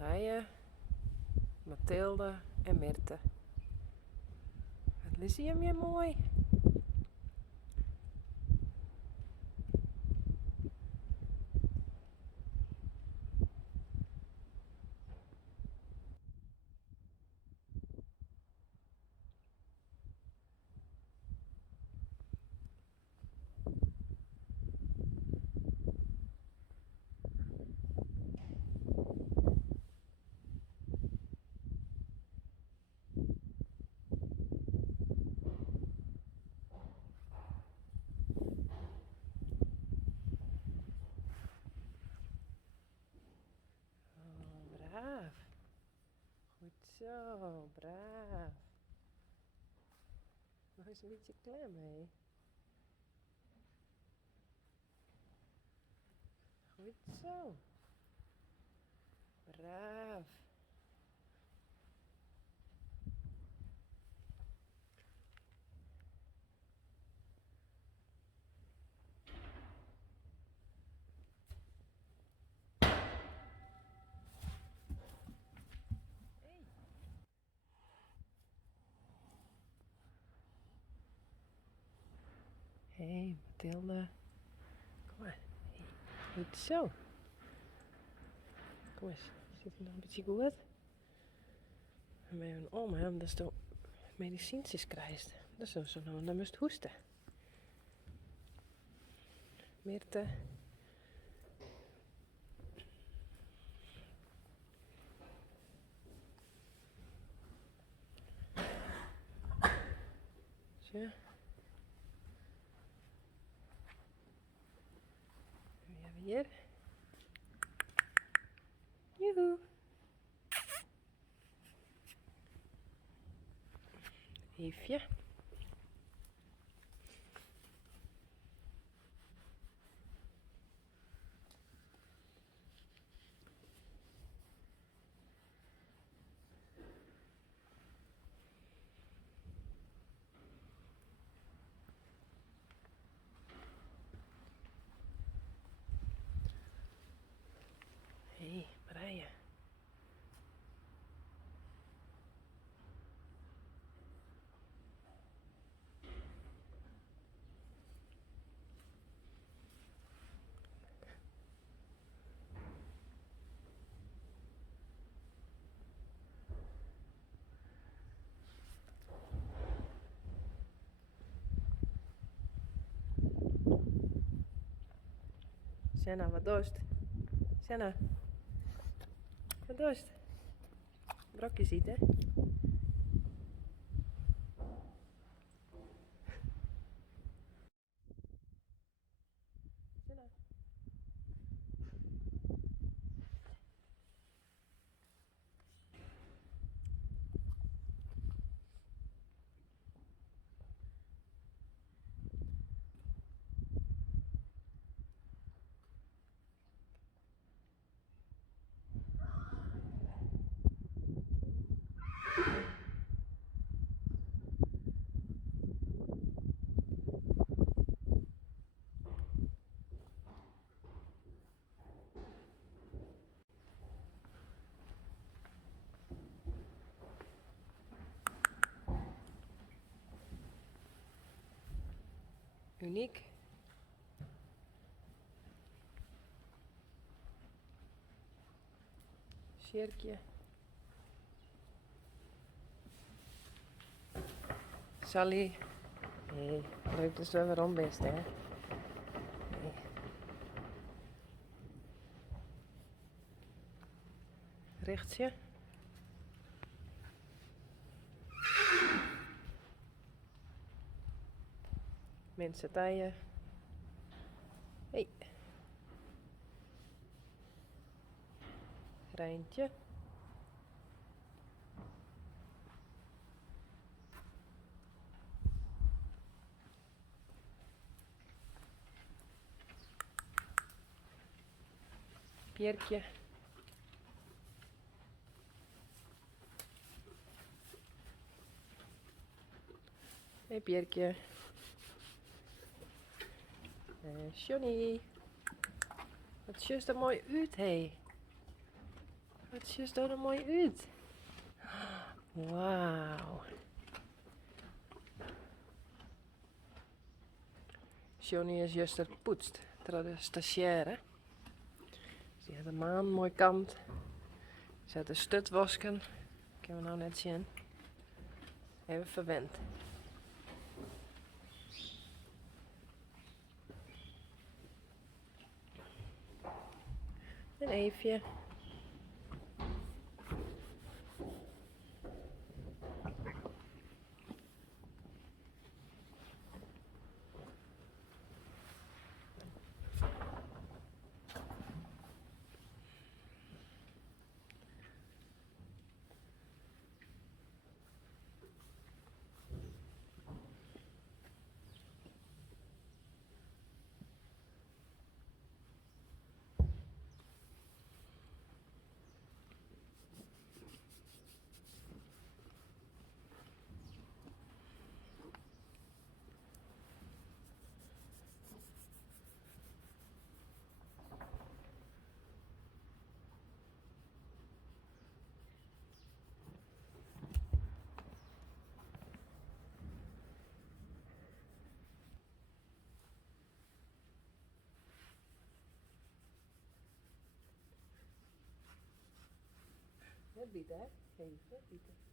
Marije, Mathilde en Mirte. Wat is hij hem weer mooi. Braaf. Goed zo, braaf. Nog eens een beetje klem, hè. Goed zo. Braaf. Hé, Mathilde. Kom maar. Hey. Goed zo. Kom eens. Zit er nog een beetje goed? En bij een oma hem dat je medicines krijgt. Dat is zo nou, dan moest hoesten. Mirte. Zo. En weer. Joehoe. Eefje. Hé, Marije. Senna, wat dorst? Senna. Wat dorst? Brokje ziet, hè? Senna. Uniek. Cirkje. Sally. Nee, leuk dat we weer om best, hè? Nee. Rechtje. Mensen taaien. Hey. Rijntje. Pierkje. Hey Pierkje. Johnny. Wat zus er mooi uit, hé. Wat ziet er mooi uit. Wauw. Johnny is juist poetst. Terwijl de stagiaire. Die had de maan mooi kant. Ze had de stut wasken. Kunnen we nou net zien. Even verwend. En Eefje. Het biedt hè? Even bieten.